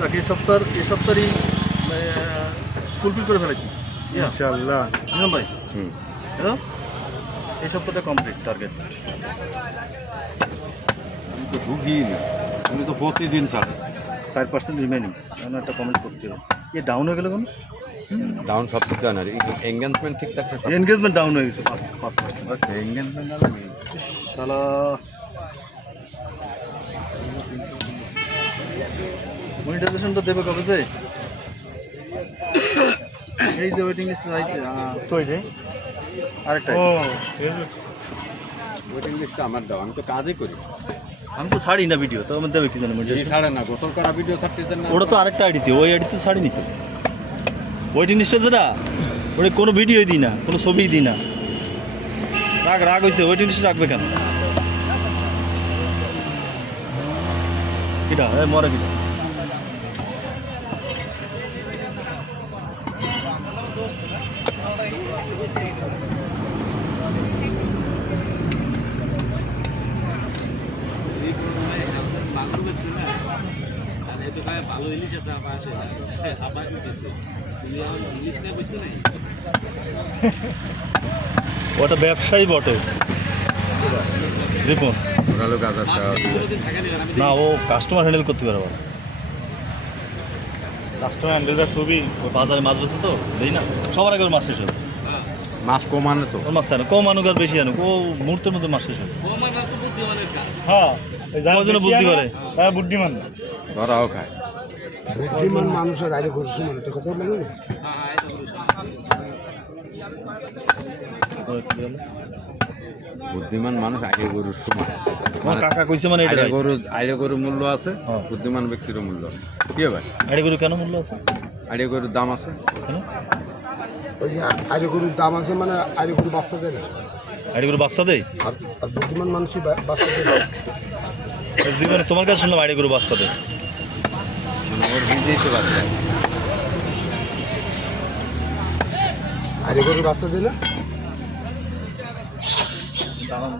যাক এই সপ্তাহই ফুলফিল করে ফেলেছি ইনশাআল্লাহ। নিজাম ভাই হ্যালো এই সপ্তাহটা কমপ্লিট টার্গেট। আমি তো ঢুকিনি, তুমি তো প্রতিদিন ছাড়ে 4% রিমেনিং, এমন একটা কমেন্ট করতে হবে। এ ডাউন হয়ে গেল কেন? ডাউন সব কিছু জানার এঙ্গেজমেন্ট ঠিক থাকলে এনগেজমেন্ট ডাউন হয়ে গেছে 5%। এঙ্গেজমেন্ট শালা মনিটাইজেশনটা দেবে কবে যে? এই যে ওয়েটিং লিস্ট আছে তো এটাই আরেকটা ও ওয়েটিং লিস্টটা আমার দাও, আমি তো কাজই করি। আমি তো ছাড়ি না ভিডিও, তো আমার দেবে কি জানো এই মনিটাইজেশন? ছাড়ে না, গোসল করা ভিডিও ছাড়তেছেন না। ওটা তো আরেকটা আইডিতে, ওই আইডিতে ছাড়ি নি তো। ওয়েটিং লিস্টে যেটা ওটা কোনো ভিডিওই দিই না, কোনো ছবিই দিই না। রাগ হয়েছে, ওয়েটিং লিস্টে রাখবে কেন? কিটা মরে কিটা ভালো ইলিশ আছে আবার আসে আবার উঠেছে তুমি এখন ইলিশ না বুঝছো নাই ওটা ব্যবসায়ী বটে রিপন ওরালো কাজ আছে। না, ও কাস্টমার হ্যান্ডেল করতে পারে। কাস্টমার হ্যান্ডেলটা খুবই ওই বাজারে মাছ বেছে তো দেই না, সবার আগে ওর মাছ শেষ হবে। মাছ কমানো তো ওর মাছ তাই না, কম আনুক আর বেশি আনুক, ও মুহূর্তের মধ্যে মাছ শেষ হবে। ও মানে তো বুদ্ধিমানের কাজ হ্যাঁ কয়জনে বুঝতে পারে? তারা বুদ্ধিমান না। ধরাও খায়। বুদ্ধিমান মানুষের আগে করছে মানে তো কথা বলে না। বুদ্ধিমান মানুষ আগে গরুর সময় আমার কাকা কইছে মানে এটা আইরে গরুর মূল্য আছে, হ্যাঁ। বুদ্ধিমান ব্যক্তিরও মূল্য আছে। কি ভাই, আড়ে গরু কেন মূল্য আছে? আইরে গরুর দাম আছে। কেন ওই যে আরে গরুর দাম আছে মানে আরে গরু বাচ্চা দেয় না। আড়ে গরু বাচ্চা দেয়? আর বুদ্ধিমান মানুষই বাচ্চা দেয় না। জীবনে তোমার কাছে শুনলাম আড়ে গরু বাচ্চা দেয়। মানে ওর নিজেই তো বাচ্চা। আরে গরু বাচ্চা দেয় না। দাঁড়ান